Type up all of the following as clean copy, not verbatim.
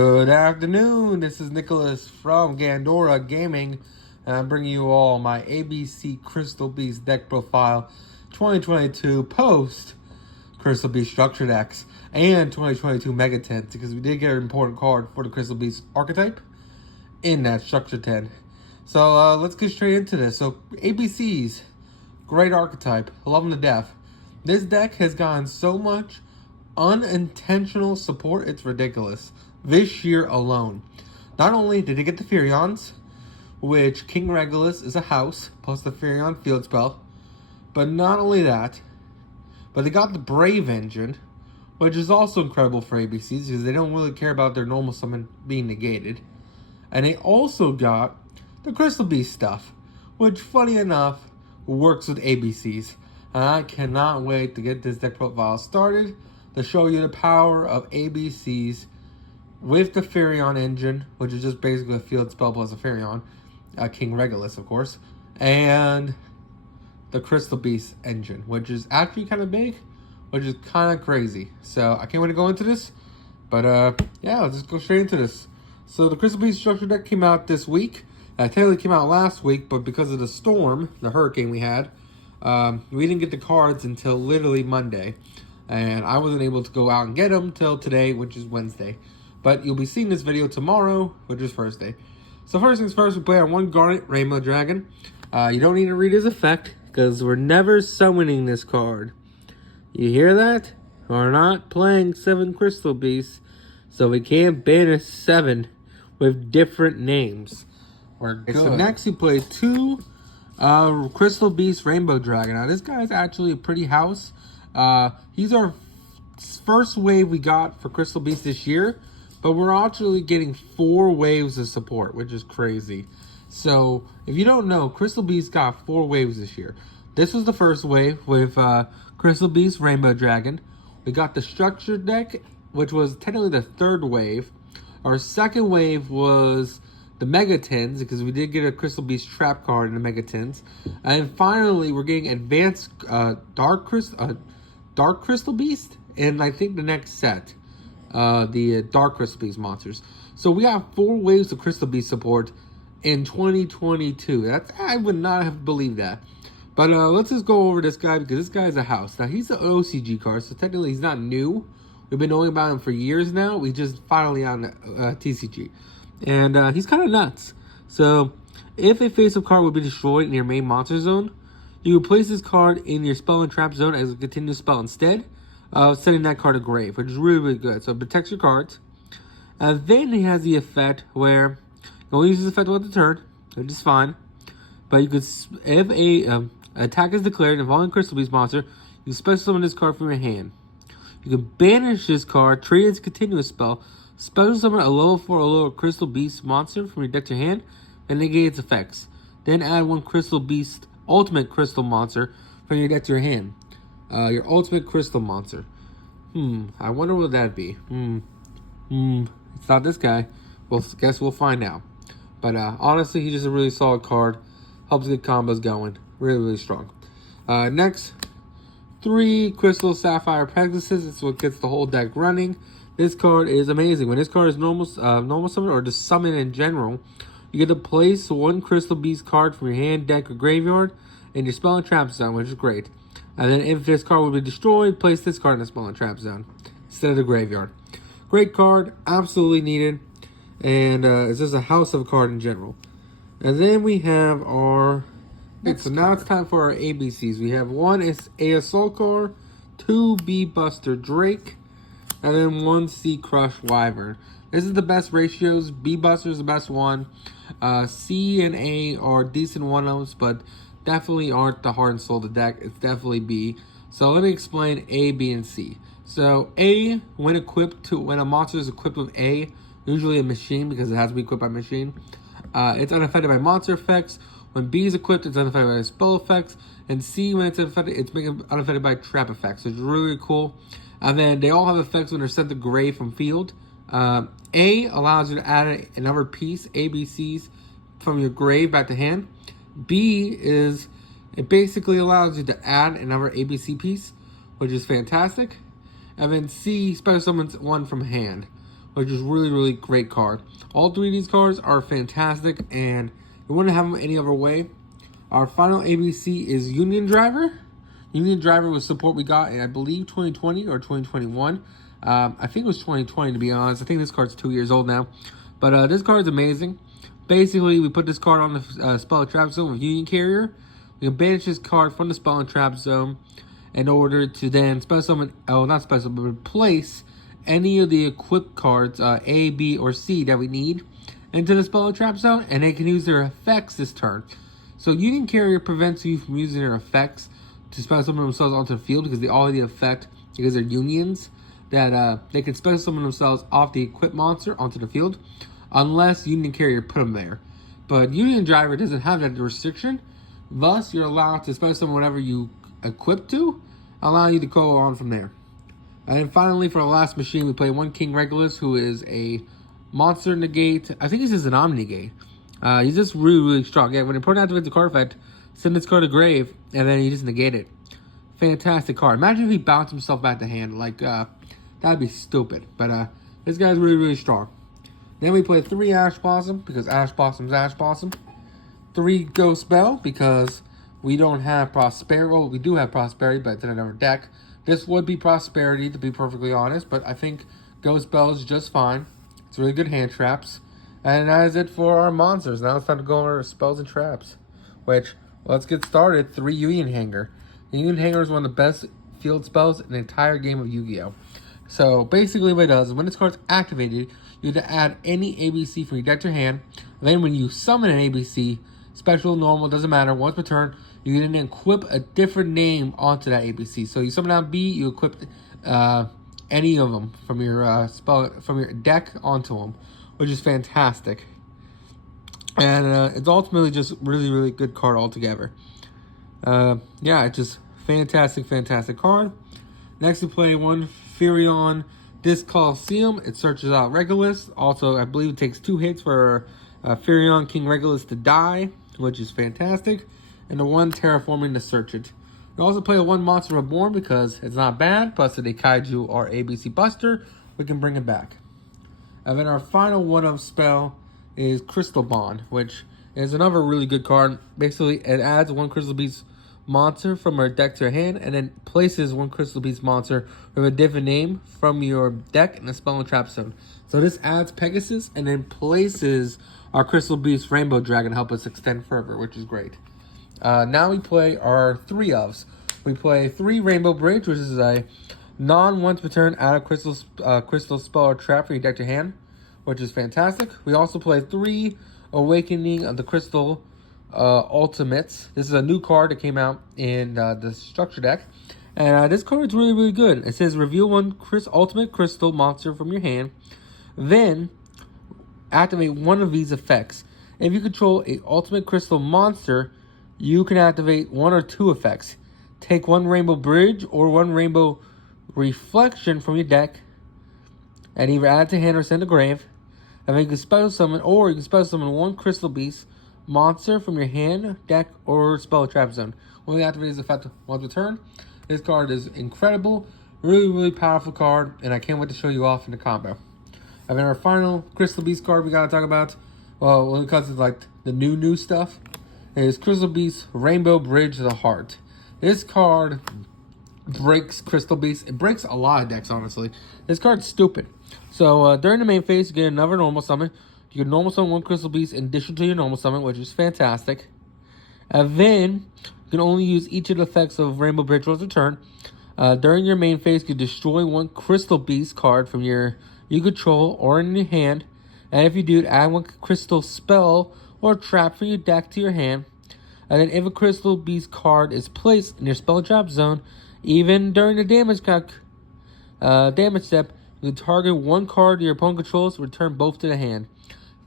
Good afternoon, this is Nicholas from Gandora Gaming, and I'm bringing you all my ABC Crystal Beast deck profile 2022 post Crystal Beast Structure decks and 2022 Mega 10s, because we did get an important card for the Crystal Beast archetype in that Structure 10. So let's get straight into this. So ABCs, great archetype, love them to death. This deck has gotten so much unintentional support, it's ridiculous. This year alone, not only did they get the Furions, which King Regulus is a house plus the Furion field spell, but not only that, but they got the Brave Engine, which is also incredible for ABCs because they don't really care about their normal summon being negated. And they also got the Crystal Beast stuff, which funny enough works with ABCs. And I cannot wait to get this deck profile started to show you the power of ABCs with the Furion engine, which is just basically a field spell plus a Furion, King Regulus, of course, and the Crystal Beast engine, which is actually kind of big, which is kind of crazy. So I can't wait to go into this, but yeah, let's just go straight into this. So the Crystal Beast Structure deck came out this week. Technically came out last week, but because of the storm, the hurricane we had, we didn't get the cards until literally Monday, and I wasn't able to go out and get them till today, which is Wednesday. But you'll be seeing this video tomorrow, which is Thursday. So first things first, we play on one Garnet Rainbow Dragon. You don't need to read his effect, because we're never summoning this card. You hear that? We're not playing 7 Crystal Beasts, so we can't banish 7 with different names. We're good. So next you play 2 Crystal Beast Rainbow Dragon. Now this guy's actually a pretty house. He's our first wave we got for Crystal Beast this year. But we're actually getting 4 waves of support, which is crazy. So, if you don't know, Crystal Beast got 4 waves this year. This was the first wave with Crystal Beast Rainbow Dragon. We got the Structure deck, which was technically the 3rd wave. Our second wave was the Mega 10s, because we did get a Crystal Beast Trap card in the Mega 10s. And finally, we're getting Advanced Dark Crystal Beast in, I think, the next set. The Dark Crystal Beast monsters. So we have 4 waves of Crystal Beast support in 2022. I would not have believed that. But let's just go over this guy, because this guy is a house. Now he's an OCG card, so technically he's not new. We've been knowing about him for years now. We just finally on TCG. And he's kind of nuts. So if a face-up card would be destroyed in your main monster zone, you would place this card in your spell and trap zone as a continuous spell instead. Setting that card to grave, which is really, really good. So it protects your cards. Then he has the effect where you only use this effect once a turn, which is fine. But you could, if a attack is declared involving Crystal Beast monster, you can special summon this card from your hand. You can banish this card, treat it as a continuous spell, special summon a level 4 or lower Crystal Beast monster from your deck to your hand, and negate its effects. Then add 1 Crystal Beast Ultimate Crystal monster from your deck to your hand. Your ultimate crystal monster. I wonder what that'd be. It's not this guy. Well, guess we'll find out. But honestly, he's just a really solid card. Helps get combos going. Really, really strong. Next, 3 Crystal Sapphire Pegasus. It's what gets the whole deck running. This card is amazing. When this card is normal summon or just summon in general, you get to place 1 Crystal Beast card from your hand, deck, or graveyard in your spell and trap zone, which is great. And then if this card would be destroyed, place this card in the spell and trap zone instead of the graveyard. Great card, absolutely needed. And it's just a house of a card in general. And then we have our... So now it's time for our ABCs. We have 1 is Aesolcar, 2 B-Buster Drake, and then 1 C-Crush Wyvern. This is the best ratios. B-Buster is the best one. C and A are decent one-ups, but definitely aren't the heart and soul of the deck. It's definitely B. So let me explain A, B, and C. So A, when a monster is equipped with A, usually a machine because it has to be equipped by machine, it's unaffected by monster effects. When B is equipped, it's unaffected by spell effects. And C, when it's unaffected, it's unaffected by trap effects. So it's really, really cool. And then they all have effects when they're sent to grave from field. A allows you to add another piece, ABCs, from your grave back to hand. B is, it basically allows you to add another ABC piece, which is fantastic. And then C special summons 1 from hand, which is really, really great card. All three of these cards are fantastic, and we wouldn't have them any other way. Our final ABC is Union Driver. Union Driver was support we got in, I believe, 2020 or 2021. I think it was 2020, to be honest. I think this card's 2 years old now. But this card's amazing. Basically, we put this card on the Spell and Trap Zone with Union Carrier. We can banish this card from the Spell and Trap Zone in order to then special summon, not special, but replace any of the equipped cards, A, B, or C that we need into the Spell and Trap Zone, and they can use their effects this turn. So Union Carrier prevents you from using their effects to special summon themselves onto the field because they already affect, because they're unions, that they can special summon themselves off the equipped monster onto the field unless Union Carrier put them there. But Union Driver doesn't have that restriction. Thus, you're allowed to special summon whatever you equip to, allowing you to go on from there. And then finally, for the last machine, we play one King Regulus, who is a monster negate. I think he's just an Omni negate. He's just really, really strong. Yeah, when your opponent activates the card effect, send this card to grave, and then you just negate it. Fantastic card. Imagine if he bounced himself back to hand. Like, that'd be stupid. But this guy's really, really strong. Then we play 3 Ash Blossom, because Ash Blossom's Ash Blossom. 3 Ghost Bell, because we don't have Prosperity. Well, we do have Prosperity, but it's in another deck. This would be Prosperity, to be perfectly honest, but I think Ghost Bell is just fine. It's really good hand traps. And that is it for our monsters. Now it's time to go over our spells and traps. Which, let's get started. 3 Union Hanger. The Union Hanger is one of the best field spells in the entire game of Yu-Gi-Oh! So basically what it does is when this card's activated, you have to add any ABC from your deck to your hand. Then when you summon an ABC, special, normal, doesn't matter, once per turn, you can then equip a different name onto that ABC. So you summon out B, you equip any of them from your from your deck onto them, which is fantastic. And it's ultimately just really, really good card altogether. Yeah, it's just fantastic, fantastic card. Next we play one Furion Disc Coliseum. It searches out Regulus. Also, I believe it takes 2 hits for Furion King Regulus to die, which is fantastic. And the 1 Terraforming to search it. We also play a 1 Monster Reborn because it's not bad. Plus, if they Kaiju or ABC Buster, we can bring it back. And then our final one-of spell is Crystal Bond, which is another really good card. Basically, it adds 1 Crystal Beast monster from our deck to your hand, and then places 1 Crystal Beast monster with a different name from your deck in the Spell and Trap Zone. So this adds Pegasus and then places our Crystal Beast Rainbow Dragon to help us extend further, which is great. Now we play our 3 ofs. We play 3 Rainbow Bridge, which is a non-once per turn add a crystal spell or trap from your deck to hand, which is fantastic. We also play 3 Awakening of the Crystal Ultimates. This is a new card that came out in the structure deck, and this card is really, really good. It says reveal 1 ultimate crystal monster from your hand, then activate 1 of these effects. If you control a ultimate crystal monster, you can activate 1 or 2 effects. Take 1 Rainbow Bridge or 1 Rainbow Reflection from your deck and either add to hand or send to grave. And then you can special summon, or you can special summon 1 Crystal Beast monster from your hand, deck, or Spell Trap Zone. Only activate this effect once per turn. This card is incredible, really, really powerful card, and I can't wait to show you off in the combo. And then our final Crystal Beast card we gotta talk about, well, when it comes to like the new stuff, is Crystal Beast Rainbow Bridge to the Heart. This card breaks Crystal Beast. It breaks a lot of decks, honestly. This card's stupid. So during the main phase, you get another normal summon. You can normal summon 1 Crystal Beast in addition to your normal summon, which is fantastic. And then you can only use each of the effects of Rainbow Bridge once a turn. During your main phase, you can destroy 1 Crystal Beast card from you control or in your hand. And if you do, add 1 crystal spell or trap from your deck to your hand. And then if a Crystal Beast card is placed in your Spell Trap Zone, even during the damage step, you can target 1 card your opponent controls, return both to the hand.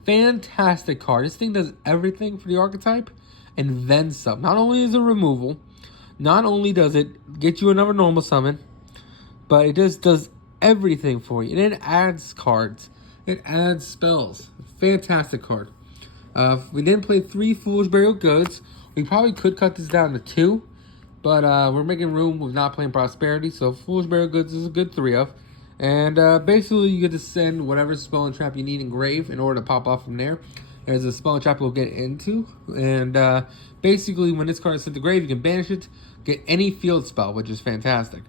Fantastic card. This thing does everything for the archetype and then some. Not only is it removal, not only does it get you another normal summon, but it just does everything for you. And it adds cards. It adds spells. Fantastic card. If we didn't play 3 Foolish Burial Goods, we probably could cut this down to 2. But we're making room with not playing Prosperity. So Foolish Burial Goods is a good 3 of. And basically, you get to send whatever spell and trap you need engrave in order to pop off from there. There's a spell and trap we'll get into. And basically, when this card is sent to grave, you can banish it, get any field spell, which is fantastic.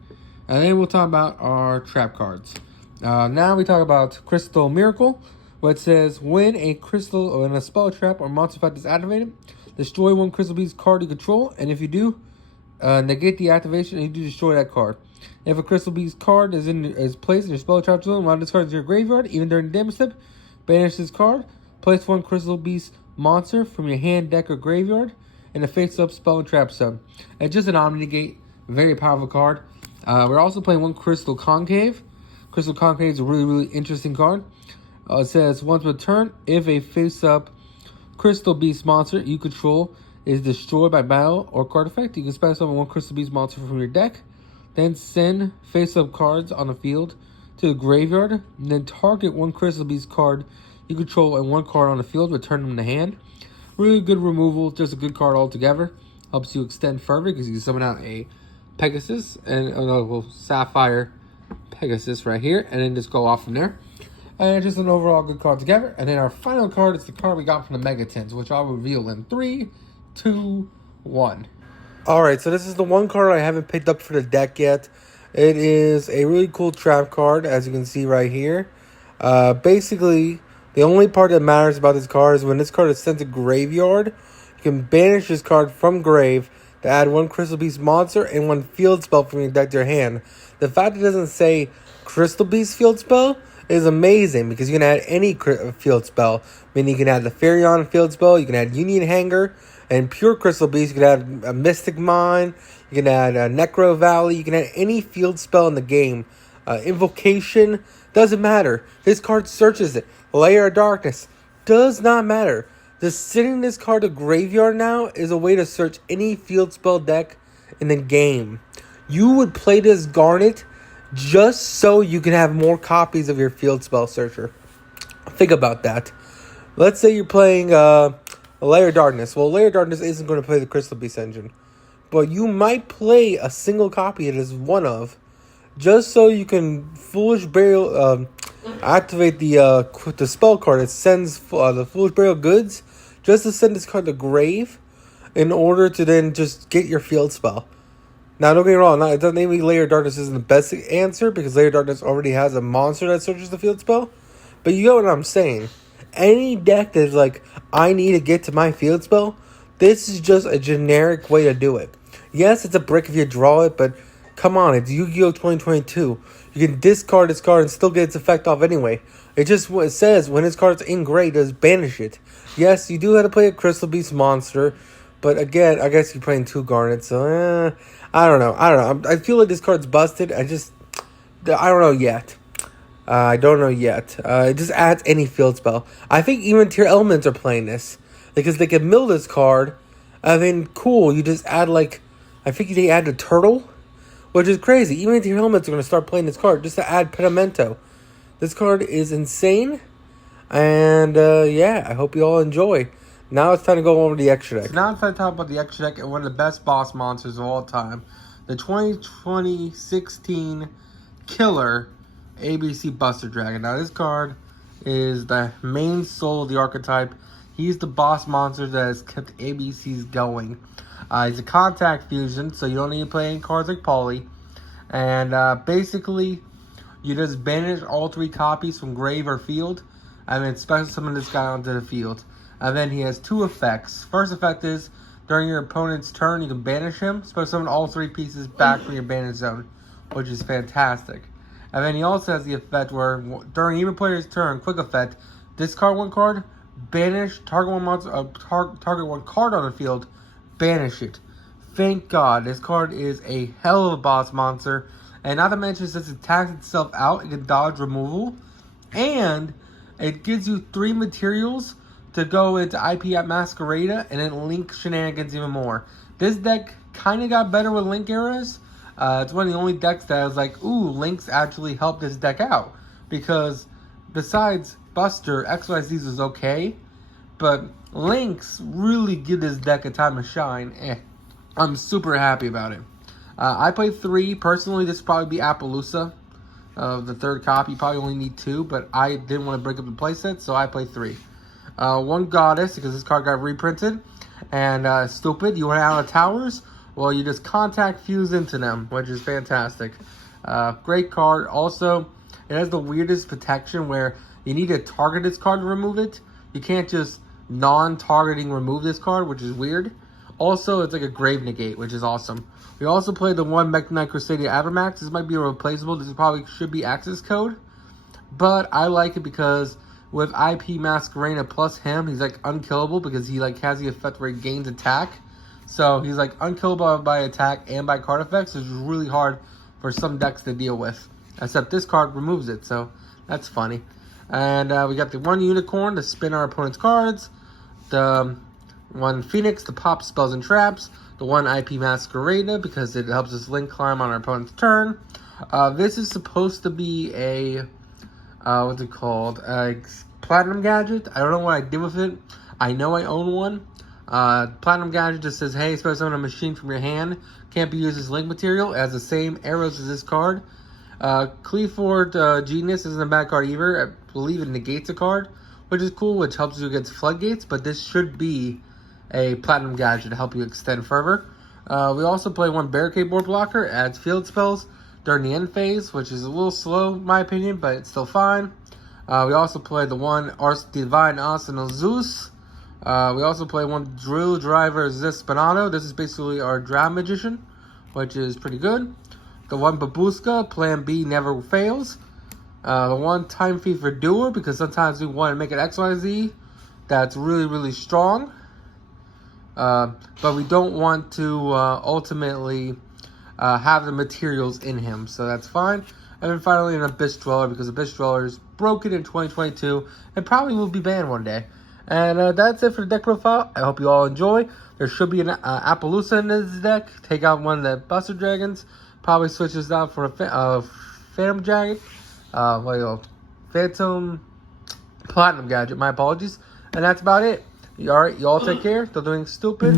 And then we'll talk about our trap cards. Now we talk about Crystal Miracle, where it says, when a crystal or in a spell trap or monster effect is activated, destroy one Crystal Beast card you control, and if you do, negate the activation and you do destroy that card. If a Crystal Beast card is placed in your spell trap zone while this card is in your graveyard, even during the damage step, banish this card. Place one Crystal Beast monster from your hand, deck, or graveyard in a face-up spell and trap zone. It's just an Omni Negate, very powerful card. We're also playing one Crystal Concave. Crystal Concave is a really, really interesting card. It says, once per turn, if a face-up Crystal Beast monster you control is destroyed by battle or card effect, you can special summon one Crystal Beast monster from your deck. Then send face-up cards on the field to the graveyard. And then target one Crystal Beast card you control and one card on the field. Return them to hand. Really good removal. Just a good card altogether. Helps you extend further because you can summon out a Pegasus and a Sapphire Pegasus right here. And then just go off from there. And just an overall good card together. And then our final card is the card we got from the Megatins, which I'll reveal in 3, 2, 1. Alright, so this is the one card I haven't picked up for the deck yet. It is a really cool trap card, as you can see right here. Basically, the only part that matters about this card is when this card is sent to graveyard, you can banish this card from grave to add one Crystal Beast monster and one field spell from your deck to your hand. The fact it doesn't say Crystal Beast field spell is amazing because you can add any field spell. Meaning you can add the Faireon field spell, you can add Union Hanger, and pure Crystal Beast, you can add a Mystic Mine, you can add a Necro Valley, you can add any field spell in the game. Invocation, doesn't matter. This card searches it. Layer of Darkness, does not matter. Just sending this card to graveyard now is a way to search any field spell deck in the game. You would play this Garnet just so you can have more copies of your field spell searcher. Think about that. Let's say you're playing a Layer of Darkness. Well, Layer of Darkness isn't going to play the Crystal Beast engine. But you might play a single copy it is one of. Just so you can Foolish Burial, activate the spell card. It sends the Foolish Burial Goods just to send this card to grave in order to then just get your field spell. Now, don't get me wrong. It doesn't mean Layer of Darkness isn't the best answer because Layer of Darkness already has a monster that searches the field spell. But you know what I'm saying. Any deck that's like, I need to get to my field spell, this is just a generic way to do it. Yes, it's a brick if you draw it, but come on, it's Yu-Gi-Oh! 2022. You can discard this card and still get its effect off anyway. It says when this card's in gray, just banish it. Yes, you do have to play a Crystal Beast monster, but again, I guess you're playing 2 Garnets, so I don't know. I feel like this card's busted. I don't know yet. I don't know yet. It just adds any field spell. I think even Tier Elements are playing this. Because they can mill this card. And then, cool, you just add I think they add a turtle. Which is crazy. Even Tier Elements are going to start playing this card. Just to add Pedimento. This card is insane. And, yeah, I hope you all enjoy. Now it's time to go over the extra deck. So now it's time to talk about the extra deck and one of the best boss monsters of all time. The 2016 Killer ABC Buster Dragon. Now this card is the main soul of the archetype. He's the boss monster that has kept ABCs going. He's a contact fusion, so you don't need to play any cards like Polly. And basically, you just banish all 3 copies from grave or field, and then special summon this guy onto the field. And then he has 2 effects. First effect is, during your opponent's turn, you can banish him. Special summon all 3 pieces back from your banish zone, which is fantastic. And then he also has the effect where, during either player's turn, quick effect, discard 1 card, banish, target 1 monster, target 1 card on the field, banish it. Thank God, this card is a hell of a boss monster. And not to mention, since it attacks itself out, it can dodge removal. And it gives you 3 materials to go into IP at Masquerada and then Link shenanigans even more. This deck kind of got better with Link eras. It's one of the only decks that I was like, ooh, Link's actually helped this deck out. Because besides Buster, XYZ was okay. But Link's really give this deck a time to shine. I'm super happy about it. I played 3. Personally, this would probably be Appaloosa. The third copy, you probably only need 2, but I didn't want to break up the playset, so I played 3. 1 Goddess, because this card got reprinted. And stupid, you want out of towers? Well, you just contact fuse into them, which is fantastic. Great card. Also, it has the weirdest protection where you need to target this card to remove it. You can't just non-targeting remove this card, which is weird. Also, it's like a grave negate, which is awesome. We also played the 1 Mekk Knight Crusadia Abramax. This might be a replaceable. This probably should be access code. But I like it because with IP Masquerena plus him, he's like unkillable because he like has the effect where he gains attack. So he's like unkillable by attack and by card effects, which is really hard for some decks to deal with. Except this card removes it, so that's funny. And we got the 1 Unicorn to spin our opponent's cards. The 1 Phoenix to pop spells and traps. The 1 IP Masquerena because it helps us link climb on our opponent's turn. This is supposed to be a, what's it called? A Platinum Gadget. I don't know what I did with it. I know I own one. Platinum Gadget just says, hey, special summon a machine from your hand. Can't be used as link material. It has the same arrows as this card. Cleaford Genius isn't a bad card either. I believe it negates a card, which is cool, which helps you against Floodgates, but this should be a Platinum Gadget to help you extend further. We also play 1 Barricade Board Blocker. It adds field spells during the end phase, which is a little slow in my opinion, but it's still fine. We also play the 1 Divine Arsenal Zeus. We also play 1 Drill Driver Zespinato. This is basically our Drow Magician, which is pretty good. The 1 Babushka, Plan B never fails. The 1 Time Thief for Doer, because sometimes we want to make an XYZ that's really, really strong. But we don't want to ultimately have the materials in him, so that's fine. And then finally an Abyss Dweller, because Abyss Dweller is broken in 2022 and probably will be banned one day. And that's it for the deck profile. I hope you all enjoy. There should be an Appaloosa in this deck. Take out 1 of the Buster Dragons. Probably switch this out for a Phantom Dragon. Phantom Platinum Gadget. My apologies. And that's about it. Alright, you all take care. Still doing stupid.